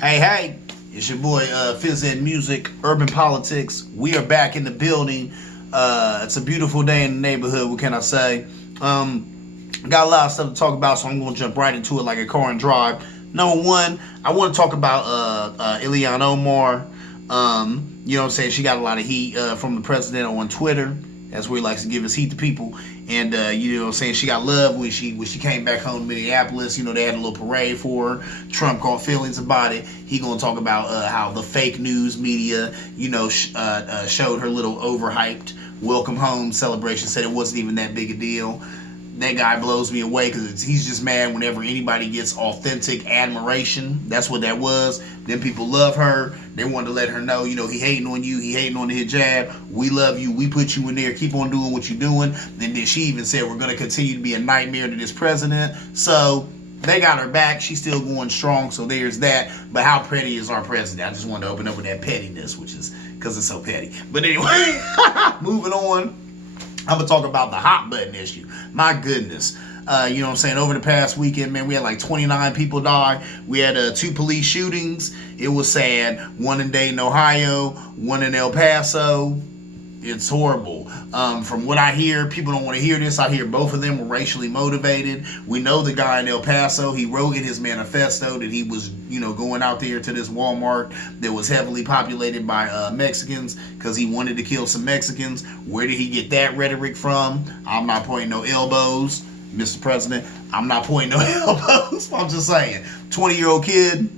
Hey, it's your boy Fizz Ed Music, Urban Politics. We are back in the building. It's a beautiful day in the neighborhood, what can I say? Got a lot of stuff to talk about, so I'm going to jump right into it like a car and drive. Number one, I want to talk about Ilhan Omar. You know what I'm saying? She got a lot of heat from the president on Twitter. That's where he likes to give his heat to people. And, you know what I'm saying, she got love when she came back home to Minneapolis. You know, they had a little parade for her. Trump caught feelings about it. He going to talk about how the fake news media, you know, showed her little overhyped welcome home celebration, said it wasn't even that big a deal. That guy blows me away because he's just mad whenever anybody gets authentic admiration. That's what that was. Then people love her. They wanted to let her know, you know, he hating on you. He hating on the hijab. We love you. We put you in there. Keep on doing what you're doing. And then she even said, we're going to continue to be a nightmare to this president. So they got her back. She's still going strong. So there's that. But how petty is our president? I just wanted to open up with that pettiness, which is because it's so petty. But anyway, moving on. I'm going to talk about the hot button issue. My goodness. You know what I'm saying? Over the past weekend, man, we had like 29 people die. We had 2 police shootings. It was sad. One in Dayton, Ohio. One in El Paso. It's horrible. From what I hear, people don't want to hear this. I hear both of them were racially motivated. We know the guy in El Paso, he wrote in his manifesto that he was, you know, going out there to this Walmart that was heavily populated by Mexicans because he wanted to kill some Mexicans. Where did he get that rhetoric from? I'm not pointing no elbows, Mr. President. I'm not pointing no elbows. I'm just saying, 20-year-old kid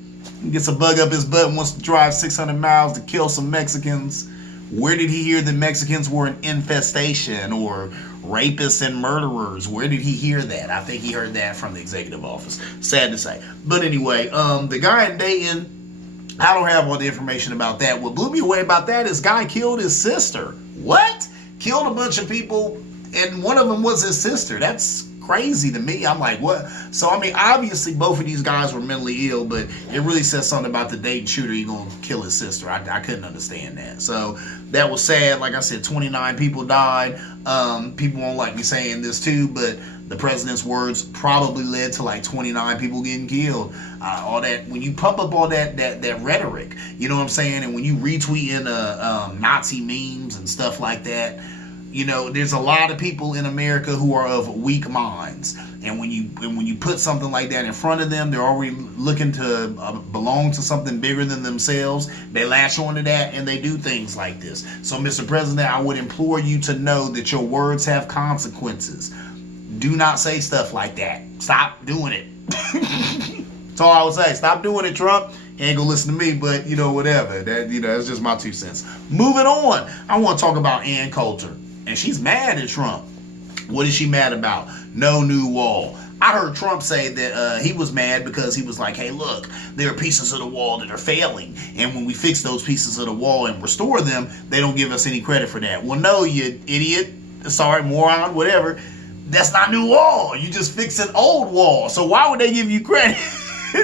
gets a bug up his butt and wants to drive 600 miles to kill some Mexicans. Where did he hear that Mexicans were an infestation or rapists and murderers? Where did he hear that? I think he heard that from the executive office. Sad to say. But anyway, the guy in Dayton, I don't have all the information about that. What blew me away about that is guy killed his sister. What? Killed a bunch of people, and one of them was his sister. That's crazy to me. I'm like, what? So, I mean, obviously both of these guys were mentally ill, but it really says something about the Dayton shooter. You're going to kill his sister. I couldn't understand that. So that was sad. Like I said, 29 people died. People won't like me saying this too, but the president's words probably led to like 29 people getting killed. All that, when you pump up all that rhetoric, you know what I'm saying? And when you retweet in Nazi memes and stuff like that, you know, there's a lot of people in America who are of weak minds, and when you put something like that in front of them, they're already looking to belong to something bigger than themselves. They latch onto that and they do things like this. So, Mr. President, I would implore you to know that your words have consequences. Do not say stuff like that. Stop doing it. That's all I would say. Stop doing it, Trump. You ain't gonna listen to me, but you know, whatever. That, you know, that's just my 2 cents. Moving on, I want to talk about Ann Coulter. And she's mad at Trump. What is she mad about? No new wall. I heard Trump say that he was mad because he was like, hey, look, there are pieces of the wall that are failing. And when we fix those pieces of the wall and restore them, they don't give us any credit for that. Well, no, you idiot. Sorry, moron, whatever. That's not new wall. You just fixed an old wall. So why would they give you credit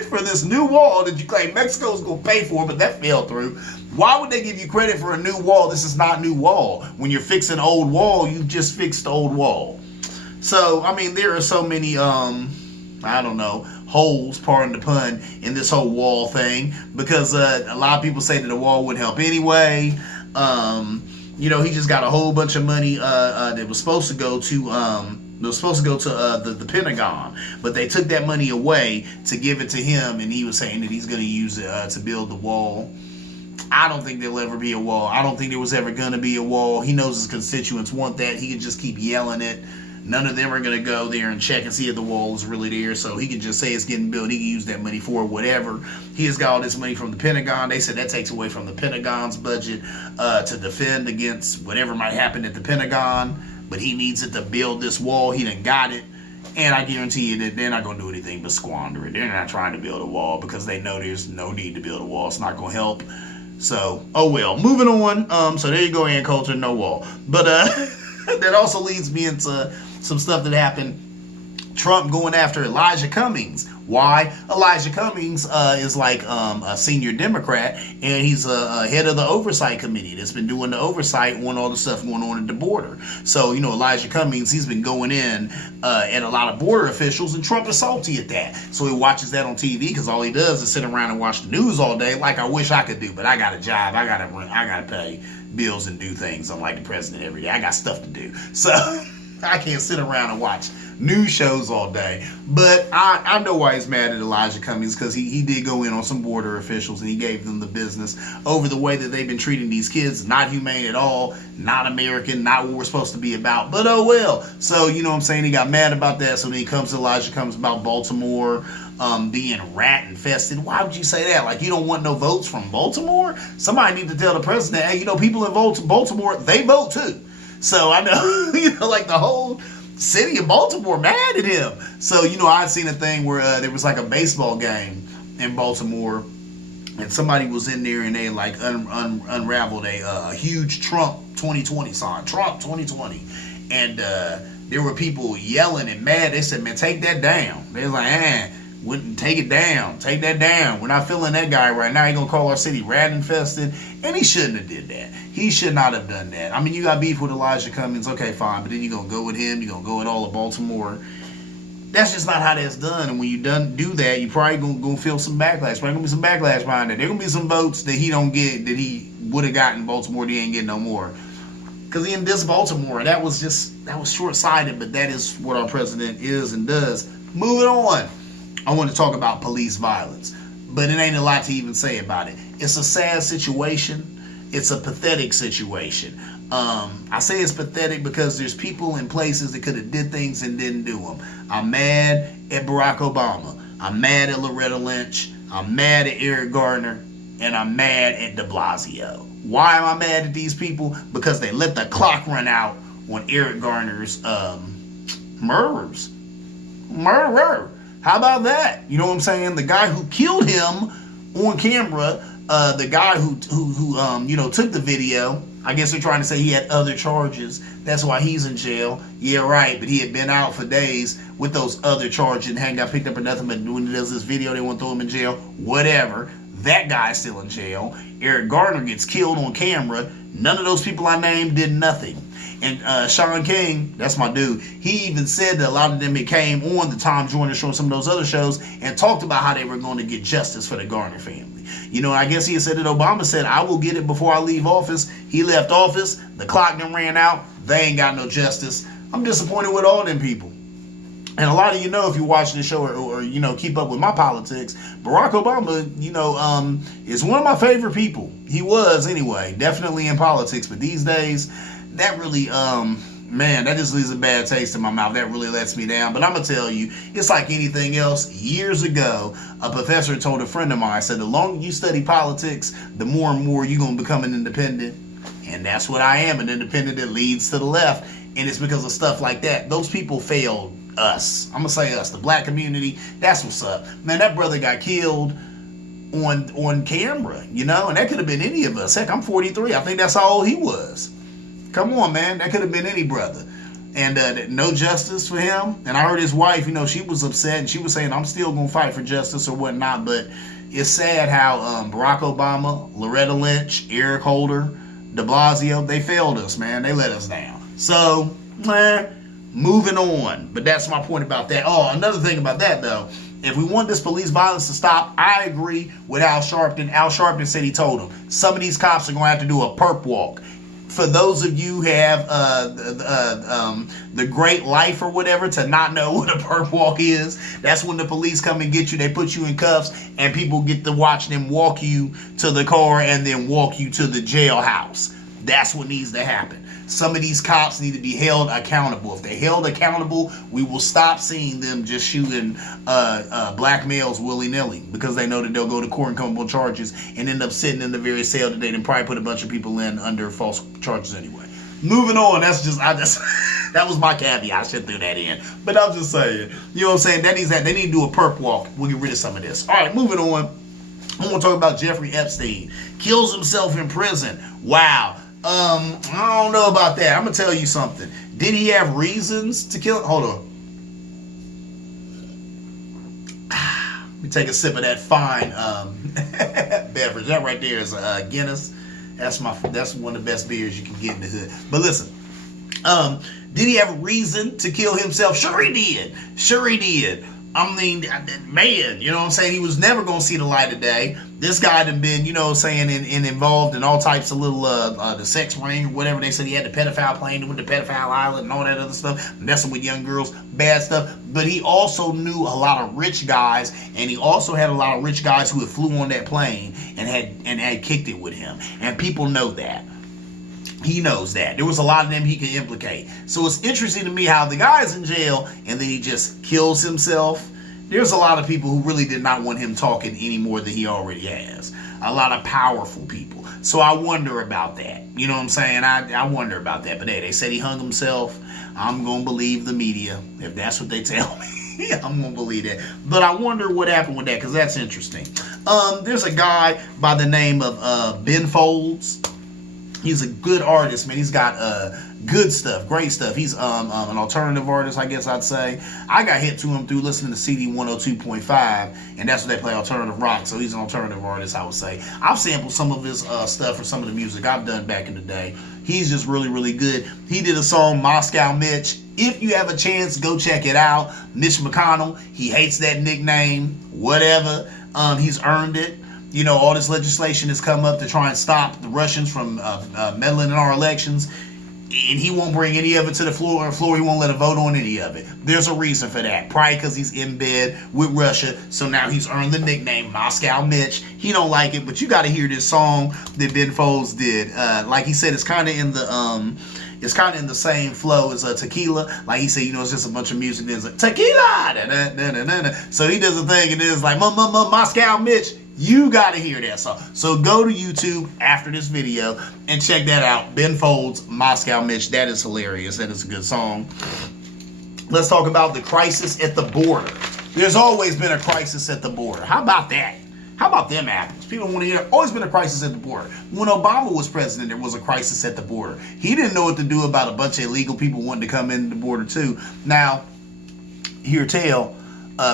for this new wall that you claim Mexico's going to pay for, but that fell through? Why would they give you credit for a new wall? This is not new wall. When you're fixing old wall, you just fixed the old wall. So, I mean, there are so many, I don't know, holes, pardon the pun, in this whole wall thing. Because a lot of people say that the wall wouldn't help anyway. You know, he just got a whole bunch of money that was supposed to go to the Pentagon, but they took that money away to give it to him, and he was saying that he's going to use it to build the wall. I don't think there'll ever be a wall. I don't think there was ever going to be a wall. He knows his constituents want that. He can just keep yelling it. None of them are going to go there and check and see if the wall is really there, so he can just say it's getting built. He can use that money for whatever. He has got all this money from the Pentagon. They said that takes away from the Pentagon's budget to defend against whatever might happen at the Pentagon, but he needs it to build this wall. He done got it, and I guarantee you that they're not going to do anything but squander it. They're not trying to build a wall because they know there's no need to build a wall. It's not going to help. So, oh well. Moving on. So there you go, Ann Coulter, no wall. But that also leads me into some stuff that happened Trump going after Elijah Cummings. Why? Elijah Cummings is like a senior Democrat, and he's a head of the oversight committee that's been doing the oversight on all the stuff going on at the border. So, you know, Elijah Cummings, he's been going in at a lot of border officials, and Trump is salty at that. So he watches that on TV because all he does is sit around and watch the news all day, like I wish I could do, but I got a job, I gotta pay bills and do things unlike the president every day. I got stuff to do. So I can't sit around and watch news shows all day. But I know why he's mad at Elijah Cummings, because he did go in on some border officials and he gave them the business over the way that they've been treating these kids. Not humane at all, not American, not what we're supposed to be about, but oh well. So, you know what I'm saying, he got mad about that. So then he comes to Elijah Cummings about Baltimore being rat infested. Why would you say that? Like, you don't want no votes from Baltimore? Somebody need to tell the president, hey, you know, people in Baltimore, they vote too. So I know, you know, like the whole city of Baltimore mad at him. So, you know, I'd seen a thing where there was like a baseball game in Baltimore, and somebody was in there and they like unraveled a huge Trump 2020 sign, Trump 2020, and there were people yelling and mad. They said, man, take that down. They was like, wouldn't take it down. Take that down. We're not feeling that guy right now. He's gonna call our city rat infested, and he shouldn't have did that. He should not have done that. I mean, you got beef with Elijah Cummings, okay, fine, but then you're gonna go with him. You're gonna go with all of Baltimore. That's just not how that's done. And when you do that, you probably gonna feel some backlash. Probably gonna be some backlash behind that. There gonna be some votes that he don't get that he would have gotten in Baltimore. That he ain't getting no more. Because he in this Baltimore, that was short-sighted. But that is what our president is and does. Moving on. I want to talk about police violence, but it ain't a lot to even say about it. It's a sad situation. It's a pathetic situation. I say it's pathetic because there's people in places that could have did things and didn't do them. I'm mad at Barack Obama. I'm mad at Loretta Lynch. I'm mad at Eric Garner. And I'm mad at de Blasio. Why am I mad at these people? Because they let the clock run out on Eric Garner's murderers. Murderer. How about that? You know what I'm saying? The guy who killed him on camera, the guy who you know, took the video. I guess they're trying to say he had other charges. That's why he's in jail. Yeah, right. But he had been out for days with those other charges and hadn't got picked up or nothing. But when he does this video, they want to throw him in jail. Whatever. That guy's still in jail. Eric Garner gets killed on camera. None of those people I named did nothing. And Sean King, that's my dude, he even said that a lot of them came on the Tom Joyner show and some of those other shows and talked about how they were going to get justice for the Garner family. You know, I guess he had said that Obama said, I will get it before I leave office. He left office. The clock done ran out. They ain't got no justice. I'm disappointed with all them people. And a lot of you know, if you watch the show or you know, keep up with my politics, Barack Obama, you know, is one of my favorite people. He was anyway, definitely in politics. But these days, that really, man, that just leaves a bad taste in my mouth. That really lets me down. But I'm going to tell you, it's like anything else. Years ago, a professor told a friend of mine, said, the longer you study politics, the more and more you're going to become an independent. And that's what I am, an independent that leads to the left. And it's because of stuff like that. Those people failed us. I'm going to say us, the black community. That's what's up. Man, that brother got killed on camera, you know, and that could have been any of us. Heck, I'm 43. I think that's how old he was. Come on, man. That could have been any brother. And no justice for him. And I heard his wife, you know, she was upset and she was saying, I'm still going to fight for justice or whatnot. But it's sad how Barack Obama, Loretta Lynch, Eric Holder, de Blasio, they failed us, man. They let us down. So, moving on. But that's my point about that. Oh, another thing about that, though. If we want this police violence to stop, I agree with Al Sharpton. Al Sharpton said he told him, some of these cops are going to have to do a perp walk. For those of you who have the great life or whatever to not know what a perp walk is, that's when the police come and get you. They put you in cuffs and people get to watch them walk you to the car and then walk you to the jailhouse. That's what needs to happen. Some of these cops need to be held accountable. If they're held accountable, we will stop seeing them just shooting black males willy-nilly because they know that they'll go to court and come up with charges and end up sitting in the very cell that they didn't probably put a bunch of people in under false charges anyway. Moving on, that was my caveat. I should throw that in. But I'm just saying, you know what I'm saying? They need to do a perp walk. We'll get rid of some of this. All right, moving on. I'm going to talk about Jeffrey Epstein. Kills himself in prison. Wow. I don't know about that. I'm going to tell you something. Did he have reasons to kill? Hold on. Let me take a sip of that fine beverage. That right there is Guinness. That's one of the best beers you can get in the hood. But listen, did he have a reason to kill himself? Sure he did. Sure he did. I mean, man, you know what I'm saying? He was never going to see the light of day. This guy had been, you know what I'm saying, involved in all types of little, the sex ring or whatever. They said he had the pedophile plane with the pedophile island and all that other stuff, messing with young girls, bad stuff. But he also knew a lot of rich guys, and he also had a lot of rich guys who had flew on that plane and had kicked it with him. And people know that. He knows that. There was a lot of them he could implicate. So it's interesting to me how the guy's in jail and then he just kills himself. There's a lot of people who really did not want him talking any more than he already has. A lot of powerful people. So I wonder about that. You know what I'm saying? I wonder about that. But hey, they said he hung himself. I'm going to believe the media. If that's what they tell me, I'm going to believe that. But I wonder what happened with that, because that's interesting. There's a guy by the name of Ben Folds. He's a good artist, man. He's got good stuff, great stuff. He's an alternative artist, I guess I'd say. I got hit to him through listening to CD 102.5, and that's what they play, alternative rock. So he's an alternative artist, I would say. I've sampled some of his stuff for some of the music I've done back in the day. He's just really, really good. He did a song, Moscow Mitch. If you have a chance, go check it out. Mitch McConnell, he hates that nickname, whatever. He's earned it. You know, all this legislation has come up to try and stop the Russians from meddling in our elections. And he won't bring any of it to the floor. He won't let a vote on any of it. There's a reason for that. Probably because he's in bed with Russia. So now he's earned the nickname Moscow Mitch. He don't like it, but you got to hear this song that Ben Folds did. Like he said, it's kind of in the same flow as Tequila. Like he said, you know, it's just a bunch of music. There's like Tequila. Da, da, da, da, da, da. So he does a thing, and it's like Moscow Mitch. You got to hear that song. So go to YouTube after this video and check that out. Ben Folds, Moscow Mitch. That is hilarious. That is a good song. Let's talk about the crisis at the border. There's always been a crisis at the border. How about that? How about them apples? People want to hear, always been a crisis at the border. When Obama was president, there was a crisis at the border. He didn't know what to do about a bunch of illegal people wanting to come in the border too. Now, hear tell,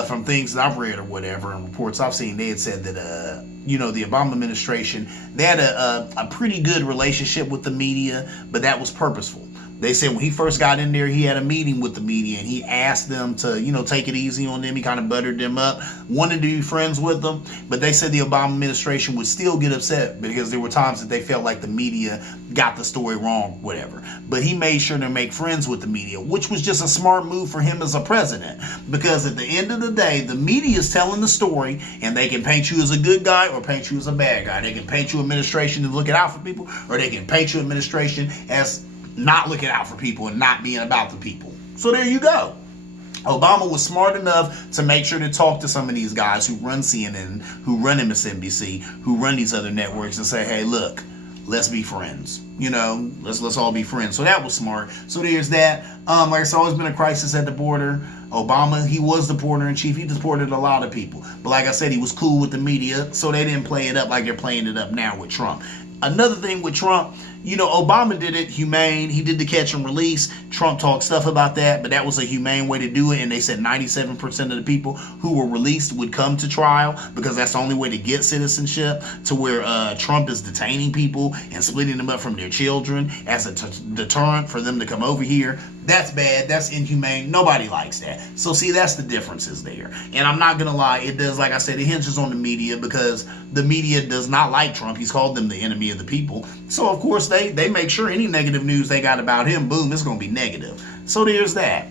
from things that I've read or whatever and reports I've seen, they had said that, you know, the Obama administration, they had a pretty good relationship with the media, but that was purposeful. They said when he first got in there, he had a meeting with the media and he asked them to, you know, take it easy on them. He kind of buttered them up, wanted to be friends with them. But they said the Obama administration would still get upset because there were times that they felt like the media got the story wrong, whatever. But he made sure to make friends with the media, which was just a smart move for him as a president. Because at the end of the day, the media is telling the story and they can paint you as a good guy or paint you as a bad guy. They can paint you administration as looking out for people, or they can paint you administration as not looking out for people and not being about the people. So there you go. Obama was smart enough to make sure to talk to some of these guys who run CNN, who run MSNBC, who run these other networks and say, hey, look, let's be friends. You know, let's all be friends. So that was smart. So there's that. Like it's always been a crisis at the border. Obama, he was the porter in chief. He deported a lot of people. But like I said, he was cool with the media, so they didn't play it up like they're playing it up now with Trump. Another thing with Trump, you know, Obama did it humane. He did the catch and release. Trump talked stuff about that, but that was a humane way to do it. And they said 97% of the people who were released would come to trial because that's the only way to get citizenship, to where Trump is detaining people and splitting them up from their children as a deterrent for them to come over here. That's bad. That's inhumane. Nobody likes that. So see, that's the differences there. And I'm not going to lie. It does, like I said, it hinges on the media because the media does not like Trump. He's called them the enemy of the people. So, of course, they make sure any negative news they got about him, boom, it's going to be negative. So there's that.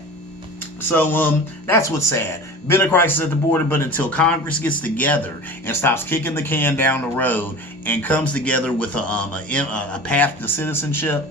So that's what's sad. Been a crisis at the border, but until Congress gets together and stops kicking the can down the road and comes together with a path to citizenship,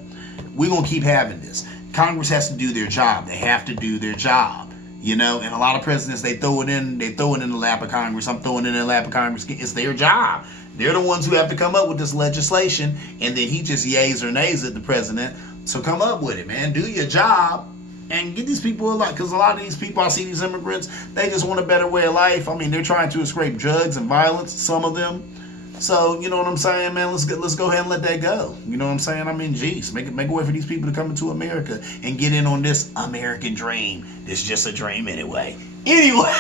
we're going to keep having this. Congress has to do their job. They have to do their job. You know, and a lot of presidents, they throw it in the lap of Congress. I'm throwing it in the lap of Congress. It's their job. They're the ones who have to come up with this legislation, and then he just yays or nays at the president. So come up with it, man. Do your job and get these people a lot, because a lot of these people, I see these immigrants, they just want a better way of life. I mean, they're trying to escape drugs and violence, some of them. So, you know what I'm saying, man? Let's go ahead and let that go. You know what I'm saying? I mean, geez, make a way for these people to come into America and get in on this American dream. It's just a dream anyway. Anyway.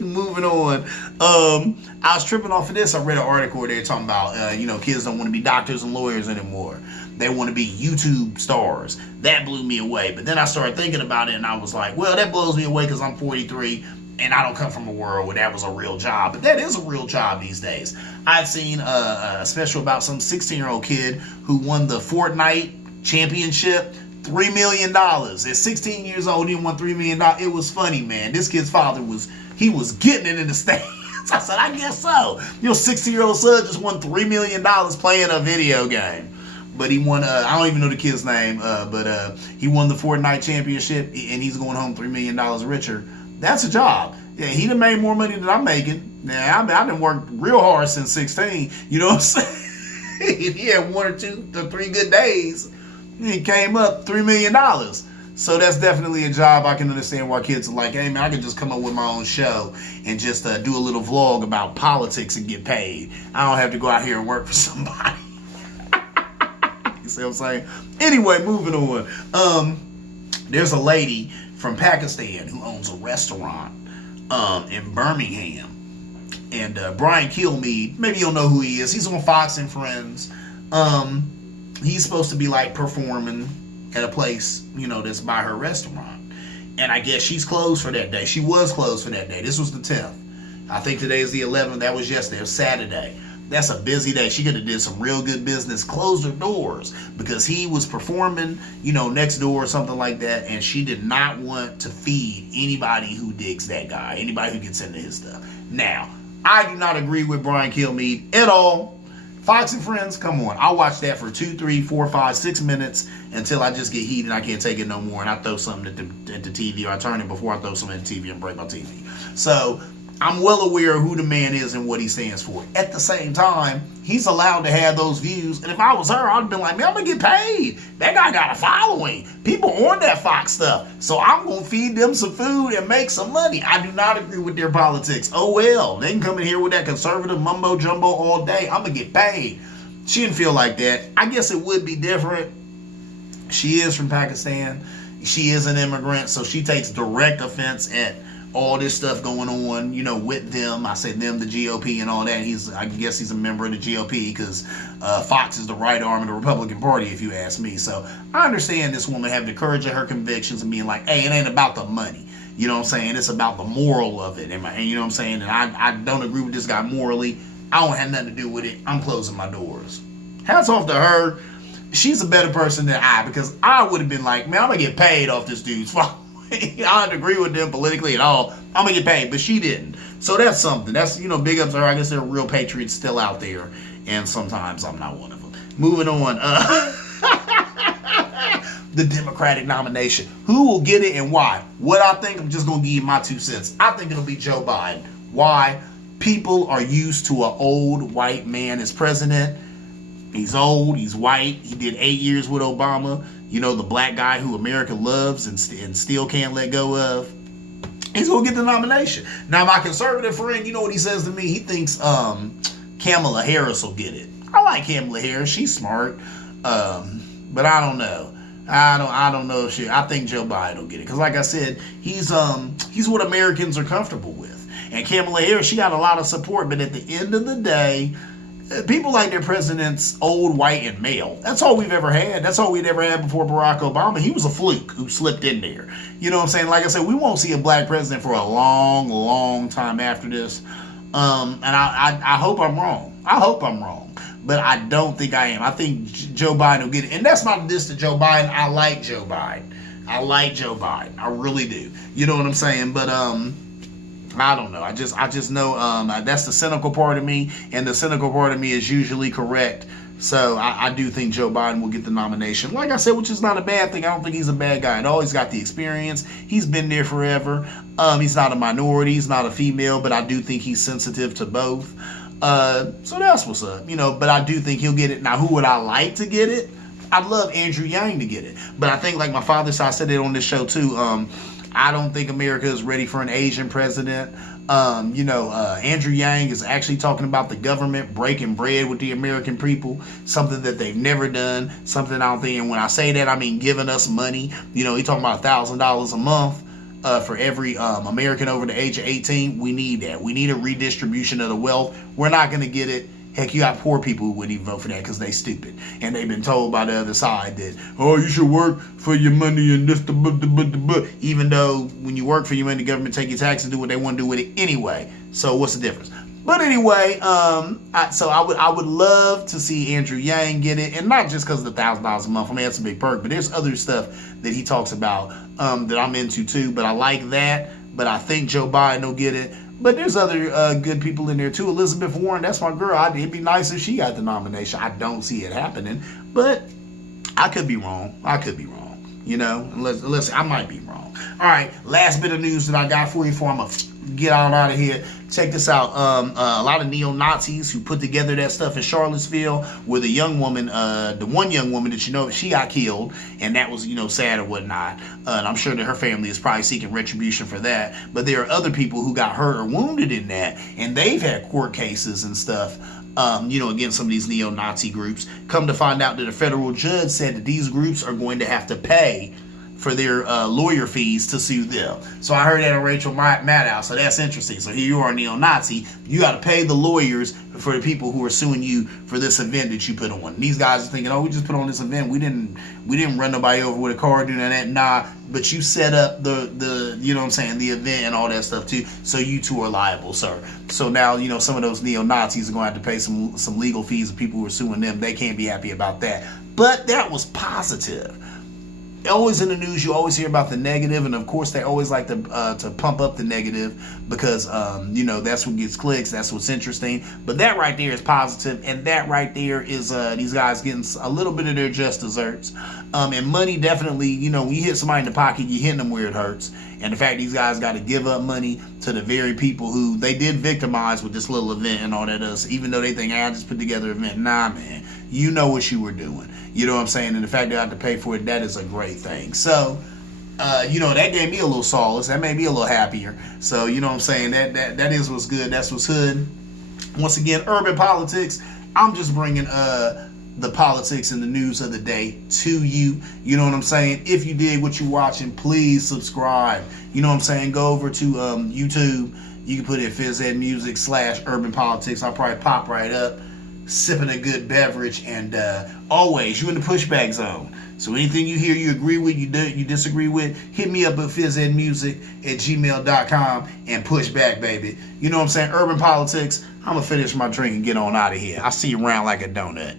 Moving on. I was tripping off of this. I read an article where they're talking about, kids don't want to be doctors and lawyers anymore. They want to be YouTube stars. That blew me away. But then I started thinking about it, and I was like, well, that blows me away because I'm 43, and I don't come from a world where that was a real job. But that is a real job these days. I've seen a special about some 16-year-old kid who won the Fortnite championship. $3 million. At 16 years old, he won $3 million. It was funny, man. This kid's father was getting it in the stands. I said, I guess so. Your 16-year-old son just won $3 million playing a video game. But he won, I don't even know the kid's name, but he won the Fortnite championship, and he's going home $3 million richer. That's a job. Yeah, he done made more money than I'm making. Now, I done worked real hard since 16. You know what I'm saying? He had 1 or 2 or 3 good days. He came up $3 million. So that's definitely a job. I can understand why kids are like, hey man, I can just come up with my own show and just do a little vlog about politics and get paid. I don't have to go out here and work for somebody. You see what I'm saying? Anyway, moving on. There's a lady from Pakistan who owns a restaurant in Birmingham. And Brian Kilmeade, maybe you'll know who he is. He's on Fox and Friends. He's supposed to be like performing at a place, that's by her restaurant. And I guess she's closed for that day. She was closed for that day. This was the 10th. I think today is the 11th. That was yesterday. It was Saturday. That's a busy day. She could have did some real good business, closed her doors because he was performing, next door or something like that. And she did not want to feed anybody who digs that guy, anybody who gets into his stuff. Now, I do not agree with Brian Kilmeade at all. Fox and Friends, come on. I'll watch that for 2, 3, 4, 5, 6 minutes until I just get heated and I can't take it no more. And I throw something at the TV, or I turn it before I throw something at the TV and break my TV. So I'm well aware of who the man is and what he stands for. At the same time, he's allowed to have those views. And if I was her, I'd have been like, man, I'm going to get paid. That guy got a following. People on that Fox stuff. So I'm going to feed them some food and make some money. I do not agree with their politics. Oh, well, they can come in here with that conservative mumbo jumbo all day. I'm going to get paid. She didn't feel like that. I guess it would be different. She is from Pakistan. She is an immigrant, so she takes direct offense at all this stuff going on, with them. I say them, the GOP and all that. I guess he's a member of the GOP because Fox is the right arm of the Republican Party, if you ask me. So I understand this woman having the courage of her convictions and being like, hey, it ain't about the money. You know what I'm saying? It's about the moral of it. And you know what I'm saying? And I don't agree with this guy morally. I don't have nothing to do with it. I'm closing my doors. Hats off to her. She's a better person than I, because I would have been like, man, I'm going to get paid off this dude's fault. I don't agree with them politically at all. I'm going to get paid, but she didn't. So that's something. That's, big ups to her. I guess there are real patriots still out there, and sometimes I'm not one of them. Moving on. The Democratic nomination. Who will get it and why? What I think, I'm just going to give you my 2 cents. I think it'll be Joe Biden. Why? People are used to an old white man as president. He's old. He's white. He did 8 years with Obama. The black guy who America loves and still can't let go of. He's going to get the nomination. Now, my conservative friend, you know what he says to me? He thinks Kamala Harris will get it. I like Kamala Harris. She's smart. But I don't know. I don't know if she... I think Joe Biden will get it. Because like I said, he's what Americans are comfortable with. And Kamala Harris, she got a lot of support. But at the end of the day, people like their presidents old, white, and male. That's all we've ever had. That's all we'd ever had before Barack Obama. He was a fluke who slipped in there. You know what I'm saying? Like I said, we won't see a black president for a long, long time after this. And I hope I'm wrong. I hope I'm wrong. But I don't think I am. I think Joe Biden will get it. And that's not a diss to Joe Biden. I like Joe Biden. I really do. You know what I'm saying? But I don't know. I just know that's the cynical part of me, and the cynical part of me is usually correct. So I do think Joe Biden will get the nomination. Like I said, which is not a bad thing. I don't think he's a bad guy at all. He's got the experience. He's been there forever. He's not a minority. He's not a female, but I do think he's sensitive to both. So that's what's up. But I do think he'll get it. Now, who would I like to get it? I'd love Andrew Yang to get it. But I think, like my father said, I said it on this show too, I don't think America is ready for an Asian president. Andrew Yang is actually talking about the government breaking bread with the American people, something that they've never done, something I don't think, and when I say that, I mean giving us money. He's talking about $1,000 a month. for every American over the age of 18. We need that. We need a redistribution of the wealth. We're not going to get it. Heck, you got poor people who wouldn't even vote for that because they stupid. And they've been told by the other side that, oh, you should work for your money and this, even though when you work for your money, the government take your taxes and do what they want to do with it anyway. So what's the difference? But anyway, I would love to see Andrew Yang get it, and not just because of the $1,000 a month. I mean, that's a big perk, but there's other stuff that he talks about that I'm into too. But I like that. But I think Joe Biden will get it. But there's other good people in there too. Elizabeth Warren, that's my girl. It'd be nice if she got the nomination. I don't see it happening, but I could be wrong. You know, unless I might be wrong. All right, last bit of news that I got for you before I'm gonna get on out of here. Check this out. A lot of neo-Nazis who put together that stuff in Charlottesville with a young woman, the one young woman that you know, she got killed, and that was, you know, sad or whatnot. And I'm sure that her family is probably seeking retribution for that. But there are other people who got hurt or wounded in that, and they've had court cases and stuff. You know, against some of these neo-Nazi groups. Come to find out that a federal judge said that these groups are going to have to pay for their lawyer fees to sue them. So I heard that on Rachel Maddow, so that's interesting. So here you are, neo-Nazi, you got to pay the lawyers for the people who are suing you for this event that you put on. And these guys are thinking, oh, we just put on this event. We didn't run nobody over with a car doing that. Nah, but you set up the you know what I'm saying, the event and all that stuff too. So you two are liable, sir. So now, you know, some of those neo-Nazis are going to have to pay some legal fees of people who are suing them. They can't be happy about that. But that was positive. Always in the news, you always hear about the negative, and of course they always like to pump up the negative because you know, that's what gets clicks, that's what's interesting. But that right there is positive, and that right there is these guys getting a little bit of their just desserts. And money definitely, you know, when you hit somebody in the pocket, you're hitting them where it hurts. And the fact these guys got to give up money to the very people who they did victimize with this little event and all that is, even though they think, I just put together an event. Nah, man, you know what you were doing. You know what I'm saying? And the fact they have to pay for it, that is a great thing. So, you know, that gave me a little solace. That made me a little happier. So, you know what I'm saying? That is what's good. That's what's hood. Once again, urban politics. I'm just bringing the politics and the news of the day to you. You know what I'm saying? If you did what you're watching, please subscribe. You know what I'm saying? Go over to YouTube. You can put in Phys Ed Music /urban politics. I'll probably pop right up, sipping a good beverage, and always, you in the pushback zone. So anything you hear you agree with, you disagree with, hit me up at phys@gmail.com and push back, baby. You know what I'm saying? Urban politics. I'm going to finish my drink and get on out of here. I'll see you around like a donut.